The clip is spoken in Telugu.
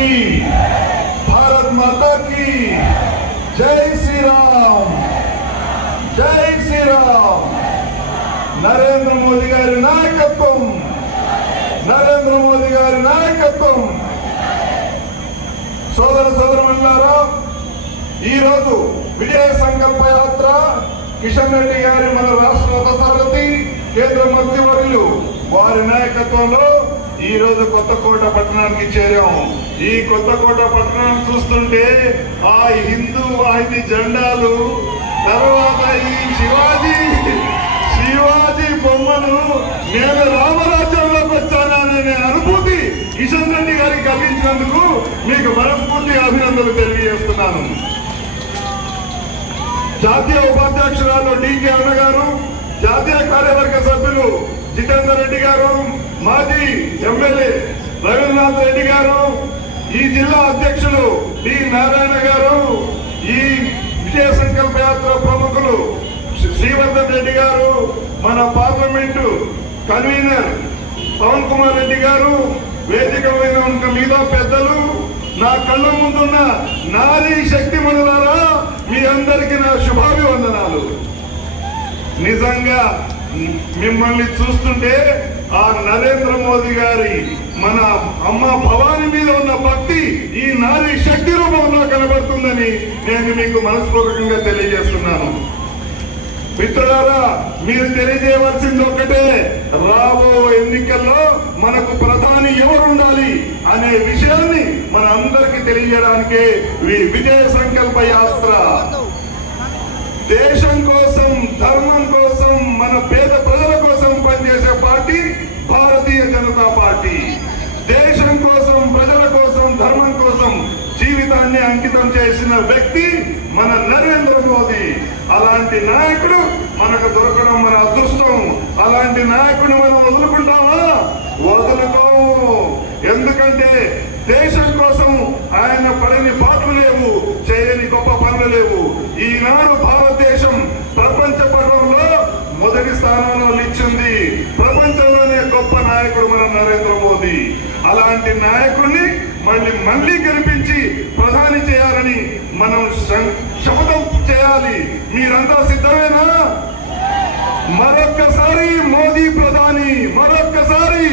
भारत माता की जय श्री राम, जय श्री राम। नरेंद्र मोदी गारी नायकत्వం, नरेंद्र मोदी गारी नायकत्వం। సోదర సోదరులారా, ఈ రోజు విజయ సంకల్ప యాత్ర కిషన్ రెడ్డి గారి మన రాష్ట్ర రథసారథి కేంద్ర మంత్రివర్యులు వారి నాయకత్వంలో ఈ రోజు కొత్తకోట పట్టణానికి చేరాం। ఈ కొత్తకోట పట్టణాన్ని చూస్తుంటే ఆ హిందూ వాహిని జెండాలు, తర్వాత ఈ శివాజీ బొమ్మను నేను రామరాజ్యంలోకి వచ్చాననే అనుభూతి కిషన్ రెడ్డి గారికి కలిగించినందుకు మీకు మనస్ఫూర్తిగా అభినందనలు తెలియజేస్తున్నాను। జాతీయ ఉపాధ్యక్షురాలు డికే అన్న గారు, జాతీయ కార్యవర్గ సభ్యులు జితేందర్ రెడ్డి గారు, మాజీ ఎమ్మెల్యే రవీంద్రనాథ్ రెడ్డి గారు, ఈ జిల్లా అధ్యక్షులు డి నారాయణ గారు, ఈ విజయ సంకల్ప యాత్ర ప్రముఖులు శ్రీవర్ధన్ రెడ్డి గారు, మన పార్లమెంటు కన్వీనర్ పవన్ కుమార్ రెడ్డి గారు, వేదిక మీద ఉన్న మీద పెద్దలు, నా కళ్ళ ముందున్న నారీ శక్తిమణులారా, మీ అందరికీ నా శుభాభివందనాలు। నిజంగా మిమ్మల్ని చూస్తుంటే ఆ నరేంద్ర మోదీ గారి మన అమ్మ భవాని మీద ఉన్న భక్తి ఈ నారీ శక్తి రూపంలో కనబడుతుందని నేను మీకు మనస్పూర్వకంగా తెలియజేస్తున్నాను। మిత్రులారా, మీరు తెలియజేయవలసింది ఒక్కటే, రాబో ఎన్నికల్లో మనకు ప్రధాని ఎవరు ఉండాలి అనే విషయాన్ని మన అందరికీ తెలియజేయడానికే విజయ సంకల్ప యాత్ర। దేశం కోసం, ధర్మం కోసం, మన పేద ప్రజల కోసం పనిచేసే పార్టీ భారతీయ జనతా పార్టీ। దేశం కోసం, ప్రజల కోసం, ధర్మం కోసం జీవితాన్ని అంకితం చేసిన వ్యక్తి మన నరేంద్ర మోదీ। అలాంటి నాయకుడు మనకు దొరకడం మన అదృష్టం। అలాంటి నాయకుడిని మనం వదులుకుంటామా? వదులుకోము। ఎందుకంటే దేశం కోసం ఆయన పడని పాటలు లేవు, చేయని గొప్ప పనులు లేవు। ఈనాడు భారతదేశం ప్రపంచ పటంలో మొదటి స్థానంలో నిలిచింది। ప్రపంచంలోనే గొప్ప నాయకుడు మన నరేంద్ర మోదీ। అలాంటి నాయకుడిని మళ్ళీ గెలిపించి ప్రధాని చేయాలని మనం శపథం చేయాలి। మీరంతా సిద్ధమేనా? మరొక్కసారి మోదీ ప్రధాని, మరొక్కసారి